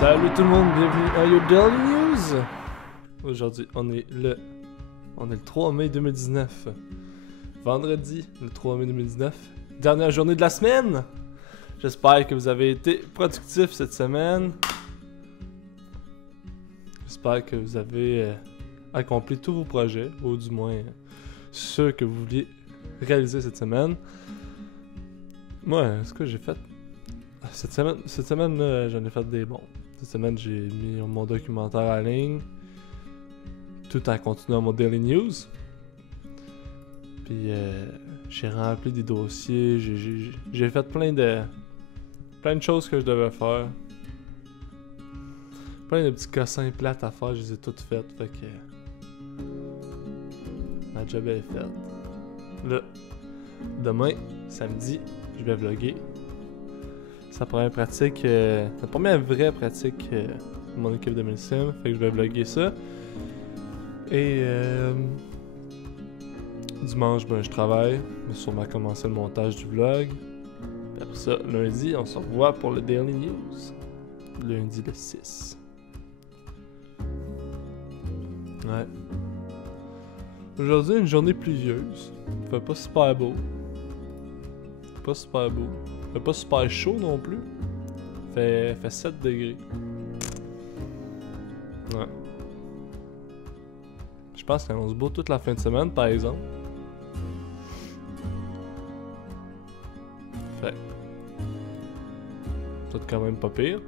Salut tout le monde, bienvenue à Your Daily News. Aujourd'hui, on est le 3 mai 2019. Vendredi, le 3 mai 2019. Dernière journée de la semaine. J'espère que vous avez été productifs cette semaine. J'espère que vous avez accompli tous vos projets, ou du moins ceux que vous vouliez réaliser cette semaine. Moi, ce que j'ai fait cette semaine là, j'en ai fait des bons. Cette semaine, j'ai mis mon documentaire en ligne, tout en continuant mon daily news. Puis j'ai rempli des dossiers, j'ai fait plein de choses que je devais faire. Plein de petits cossins plates à faire, je les ai toutes faites, fait que ma job est faite. Là, demain, samedi, je vais vlogger. C'est la première pratique, la première vraie pratique de mon équipe de Milsim, fait que je vais vlogger ça. Et dimanche, ben, je travaille, je vais sûrement commencer le montage du vlog. Puis après ça, lundi, on se revoit pour le Daily News. Lundi le 6. Ouais. Aujourd'hui, une journée pluvieuse. Il fait pas super beau. Pas super beau. Il fait pas super chaud non plus. Il fait 7 degrés. Ouais. Je pense qu'on se beau toute la fin de semaine, par exemple. Fait. C'est quand même pas pire.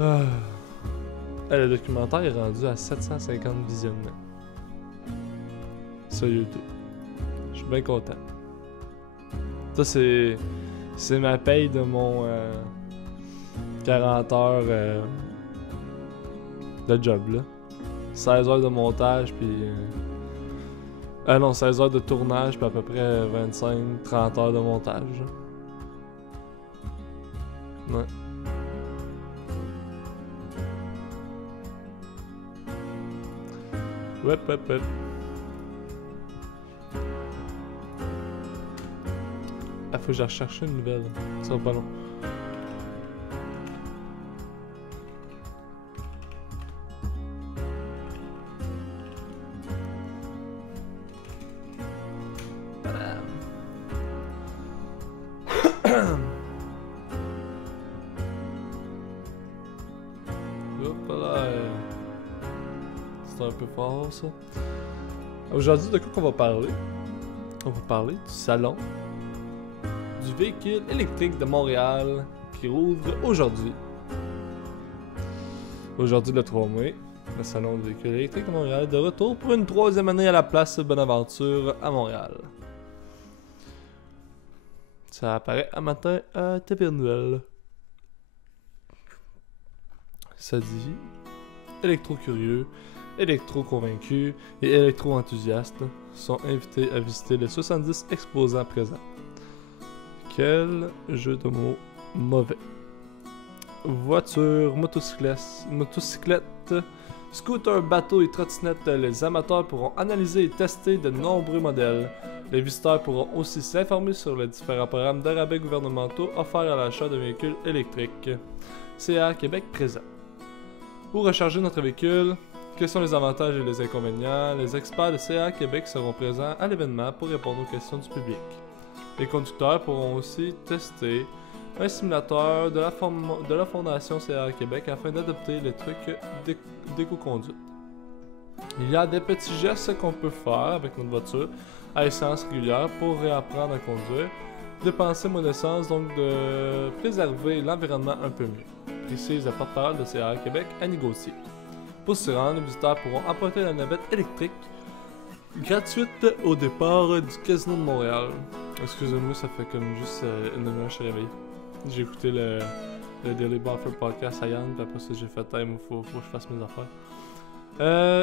Ah. Le documentaire est rendu à 750 visionnements sur YouTube. Je suis bien content. Ça, c'est ma paye de mon 40 heures de job, là. 16 heures de montage, puis... non, 16 heures de tournage, puis à peu près 25-30 heures de montage. Ouais. Ouais. Ah, faut que je recherche une nouvelle. Ça va pas long. Hop là. C'est un peu fort, ça. Aujourd'hui, de quoi qu'on va parler? On va parler du salon du véhicule électrique de Montréal qui rouvre aujourd'hui. Aujourd'hui, le 3 mai, le salon du véhicule électrique de Montréal est de retour pour une 3e année à la place Bonaventure à Montréal. Ça apparaît un matin à TV Nouvelle. Ça dit électro-curieux, électro-convaincus et électro-enthousiastes sont invités à visiter les 70 exposants présents. Quel jeu de mots mauvais. Voitures, motocyclettes, scooters, bateaux et trottinettes, les amateurs pourront analyser et tester de nombreux modèles. Les visiteurs pourront aussi s'informer sur les différents programmes de rabais gouvernementaux offerts à l'achat de véhicules électriques. CA Québec présent. Pour recharger notre véhicule, quels sont les avantages et les inconvénients? Les experts de CA Québec seront présents à l'événement pour répondre aux questions du public. Les conducteurs pourront aussi tester un simulateur de la Fondation CA Québec afin d'adopter les trucs d'éco-conduite. Il y a des petits gestes qu'on peut faire avec notre voiture à essence régulière pour réapprendre à conduire, dépenser moins d'essence, donc de préserver l'environnement un peu mieux, précise le porte-parole de CA Québec, Annie Gauthier. Pour s'y rendre, les visiteurs pourront emprunter la navette électrique gratuite au départ du Casino de Montréal. Excusez-moi, ça fait comme juste une demi-heure que je suis réveillé. J'ai écouté le Daily Buffer podcast à Yann, puis après ça j'ai fait time, faut que je fasse mes affaires.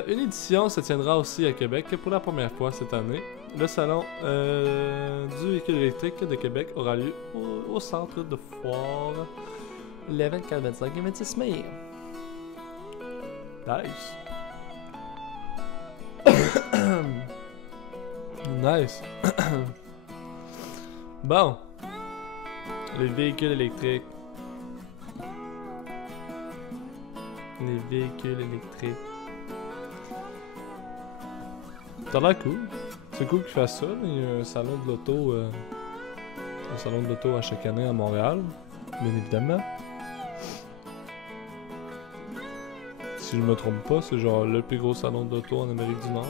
Une édition se tiendra aussi à Québec pour la première fois cette année. Le salon du véhicule électrique de Québec aura lieu au centre de foire le 24, 25 et 26 mai. Nice. Nice. Bon. Les véhicules électriques. Les véhicules électriques. Ça a l'air cool. C'est cool qu'ils fassent ça. Il y a un salon de l'auto. Un salon de l'auto à chaque année à Montréal. Bien évidemment. Si je me trompe pas, c'est genre le plus gros salon de l'auto en Amérique du Nord.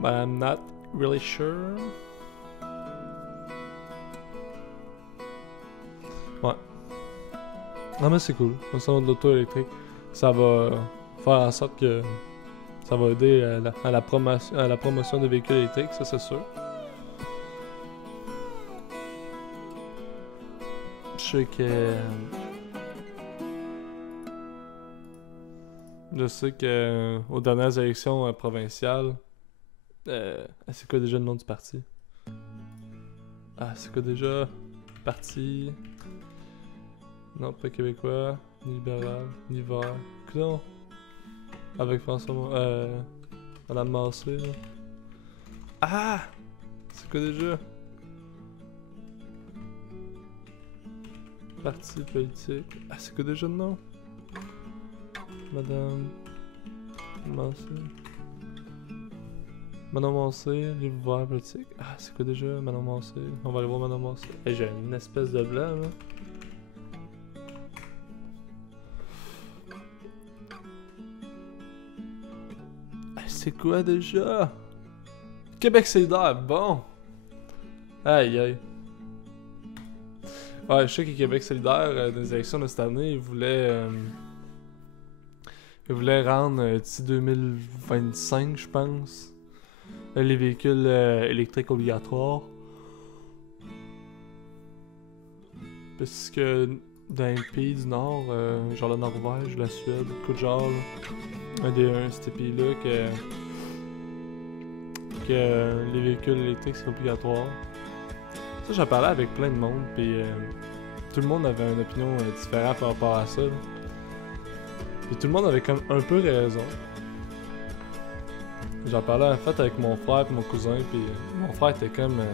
But I'm not really sure. Ouais. Non mais c'est cool. Un salon de l'auto électrique. Ça va faire en sorte que ça va aider à la promotion des véhicules électriques, ça c'est sûr. Je sais que aux dernières élections provinciales, c'est quoi déjà le nom du parti? Ah, c'est quoi déjà? Parti... Non, pas québécois, ni libéral, ni vert. Non. Avec Madame Massé, là. Ah! C'est quoi déjà? Parti politique. Ah, c'est quoi déjà le nom? Madame Massé. Madame Massé, livre vert politique. Ah, c'est quoi déjà, Madame Massé? On va aller voir Madame Massé. Hey, j'ai une espèce de blanc, là. C'est quoi déjà? Québec solidaire, bon! Aïe aïe. Ouais, je sais que Québec solidaire, dans les élections de cette année, ils voulaient rendre, d'ici 2025, je pense, les véhicules électriques obligatoires. Parce que dans les pays du Nord, genre la Norvège, la Suède, beaucoup de genre, un de ces pays-là que les véhicules électriques c'est obligatoire. Ça, j'en parlais avec plein de monde, puis tout le monde avait une opinion différente par rapport à ça. Et tout le monde avait comme un peu raison. J'en parlais en fait avec mon frère et mon cousin, puis mon frère était comme... tu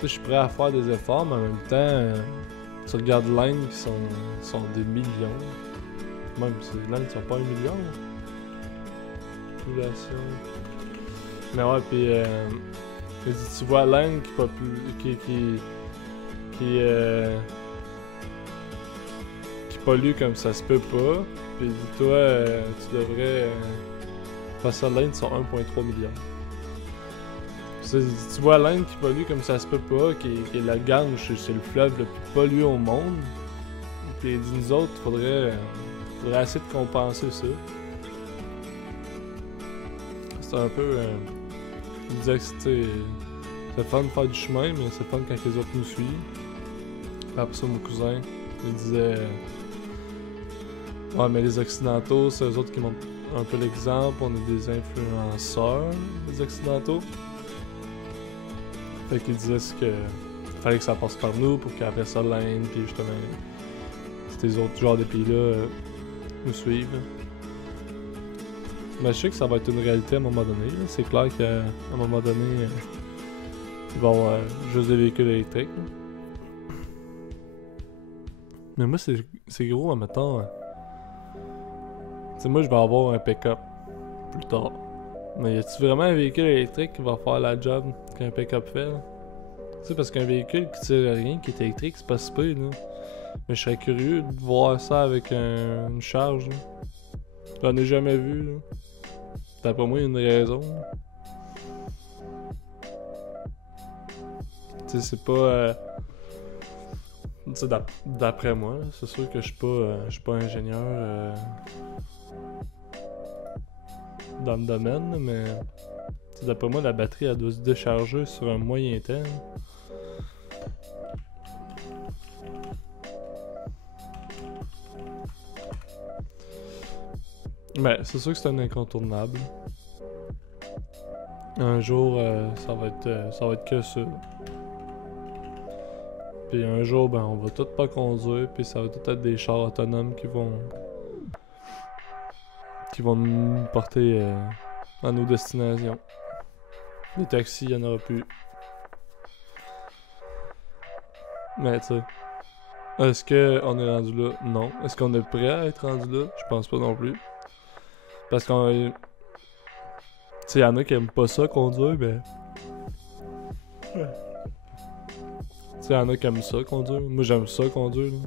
sais, je suis prêt à faire des efforts, mais en même temps, tu regardes l'Inde qui sont des millions. Même si l'Inde, ils sont pas 1 million. Population. Mais ouais, puis tu vois l'Inde qui pollue comme ça se peut pas. Puis toi, tu devrais face à l'Inde, ils sont 1,3 milliard. Tu vois l'Inde qui pollue comme ça se peut pas, qui est la Gange, c'est le fleuve le plus pollué au monde. Puis nous autres, faudrait essayer de compenser ça. C'est un peu... il disait que c'est fun de faire du chemin, mais c'est fun quand les autres nous suivent. Après ça, mon cousin, il disait... ouais, mais les Occidentaux, c'est eux autres qui montrent un peu l'exemple. On est des influenceurs, les Occidentaux. Fait qu'il disait que fallait que ça passe par nous pour qu'après ça, l'Inde, puis justement, ces autres genres de pays-là nous suivent. Mais je sais que ça va être une réalité à un moment donné. C'est clair qu'à un moment donné, il va y avoir juste des véhicules électriques. Là. Mais moi, c'est gros, admettons. Tu sais, moi, je vais avoir un pick-up plus tard. Mais y a-tu vraiment un véhicule électrique qui va faire la job qu'un pick-up fait? Tu sais, parce qu'un véhicule qui tire rien, qui est électrique, c'est pas si pire, là. Mais je serais curieux de voir ça avec une charge, là. J'en ai jamais vu, là. D'après moi, il y a une raison. Tu sais, c'est pas... tu sais, d'après moi, c'est sûr que je suis pas ingénieur dans le domaine, mais... d'après moi, la batterie, elle doit se décharger sur un moyen temps. Mais c'est sûr que c'est un incontournable. Un jour, ça va être que ça. Puis un jour, ben, on va tout pas conduire, puis ça va tout être des chars autonomes qui vont nous porter à nos destinations. Les taxis, il n'y en aura plus. Mais tu sais, est-ce qu'on est rendu là? Non. Est-ce qu'on est prêt à être rendu là? Je pense pas non plus. Parce qu'on... Tu sais, il y en a qui aiment pas ça conduire, mais... Tu sais, il y en a qui aiment ça conduire. Moi, j'aime ça conduire, là.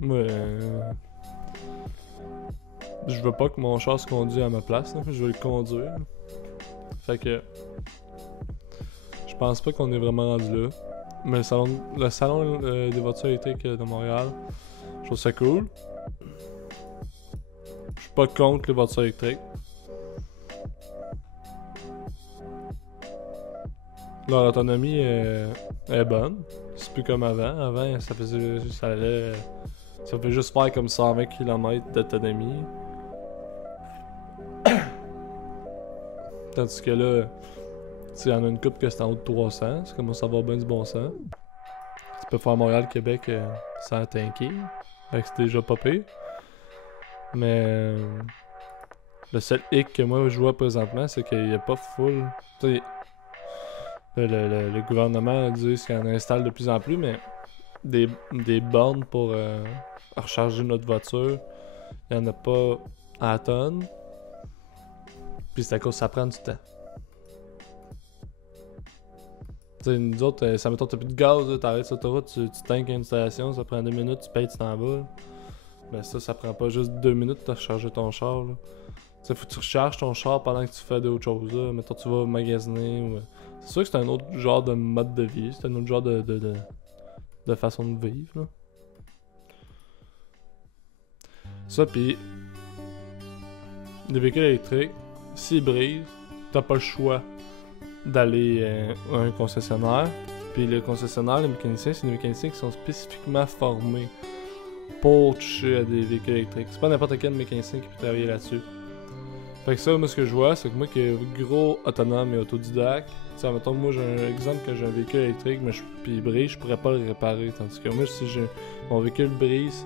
Moi, je veux pas que mon char se conduise à ma place, là. Je veux le conduire. Fait que... Je pense pas qu'on est vraiment rendu là. Mais le salon des voitures électriques de Montréal, je trouve ça cool. Je suis pas contre les voitures électriques. Leur autonomie est bonne. C'est plus comme avant. Avant, ça faisait juste faire comme 120 km d'autonomie. Tandis que là, il y en a une couple que c'est en haut de 300. Ça commence à avoir bien du bon sens. Tu peux faire Montréal-Québec sans tanker. Fait que c'est déjà pas pire. Mais le seul hic que moi je vois présentement, c'est qu'il n'y a pas full. Tu sais, le gouvernement dit qu'il en installe de plus en plus, mais des bornes pour recharger notre voiture, il n'y en a pas à la tonne. Puis c'est à cause que ça prend du temps. Tu sais, nous autres, ça mettons, t'as plus de gaz, t'arrêtes sur l'autoroute, tu tankes une station, ça prend 2 minutes, tu payes, tu t'en vas. Mais ça prend pas juste 2 minutes de recharger ton char. Tu sais, faut que tu recharges ton char pendant que tu fais d'autres choses. Là. Mettons, tu vas magasiner. Ou... C'est sûr que c'est un autre genre de mode de vie, c'est un autre genre de façon de vivre. Là. Ça, pis les véhicules électriques, s'ils brisent, t'as pas le choix d'aller à un concessionnaire. Puis le concessionnaire, les mécaniciens, c'est des mécaniciens qui sont spécifiquement formés pour toucher à des véhicules électriques. C'est pas n'importe quel mécanicien qui peut travailler là-dessus. Fait que ça, moi, ce que je vois, c'est que moi qui est gros autonome et autodidacte, tu sais, mettons, moi, j'ai un exemple que j'ai un véhicule électrique, mais puis il brise, je pourrais pas le réparer. Tandis que moi, si mon véhicule brise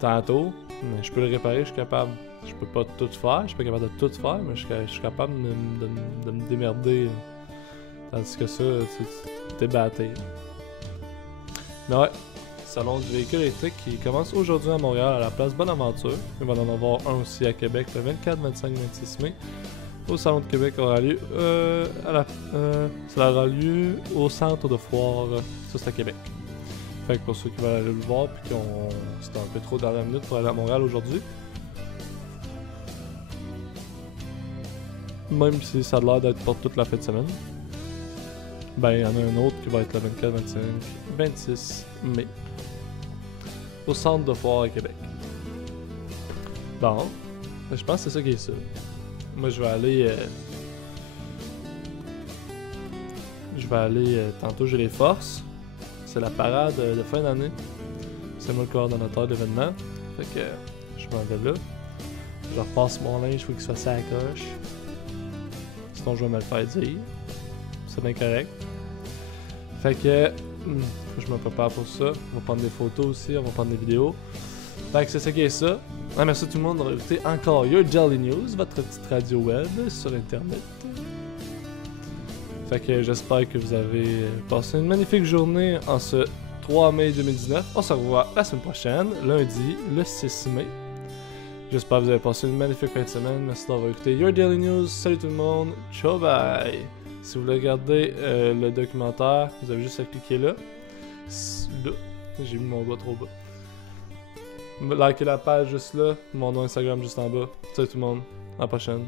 tantôt, mais je peux le réparer, je suis capable. Je peux pas tout faire, je suis pas capable de tout faire, mais je suis capable de me démerder. Tandis que ça, t'es batté. Mais ouais, salon du véhicule électrique qui commence aujourd'hui à Montréal à la place Bonaventure. Il va en avoir un aussi à Québec le 24, 25, 26 mai. Au salon de Québec aura lieu ça aura lieu au centre de foire. Ça c'est à Québec. Fait que pour ceux qui veulent aller le voir puis c'était un peu trop dernière minute pour aller à Montréal aujourd'hui. Même si ça a l'air d'être pour toute la fin de semaine. Ben, il y en a un autre qui va être le 24, 25, 26 mai. Au centre de foire à Québec. Bon, je pense que c'est ça qui est ça. Moi, je vais aller tantôt, j'ai les forces. C'est la parade de fin d'année. C'est moi le coordonnateur de l'événement. Fait que je m'en vais là. Je repasse mon linge, il faut qu'il soit ça à la coche. Sinon, je vais me le faire dire. C'est bien correct. Fait que je me prépare pour ça. On va prendre des photos aussi, on va prendre des vidéos. Fait que c'est ça qui est ça. Ah, merci tout le monde d'avoir écouté encore Your Jelly News, votre petite radio web sur internet. Fait que j'espère que vous avez passé une magnifique journée en ce 3 mai 2019. On se revoit la semaine prochaine, lundi, le 6 mai. J'espère que vous avez passé une magnifique fin de semaine. Merci d'avoir écouté Your Daily News. Salut tout le monde. Ciao, bye. Si vous voulez regarder le documentaire, vous avez juste à cliquer là. Là. J'ai mis mon doigt trop bas. Likez la page juste là. Mon nom Instagram juste en bas. Salut tout le monde. À la prochaine.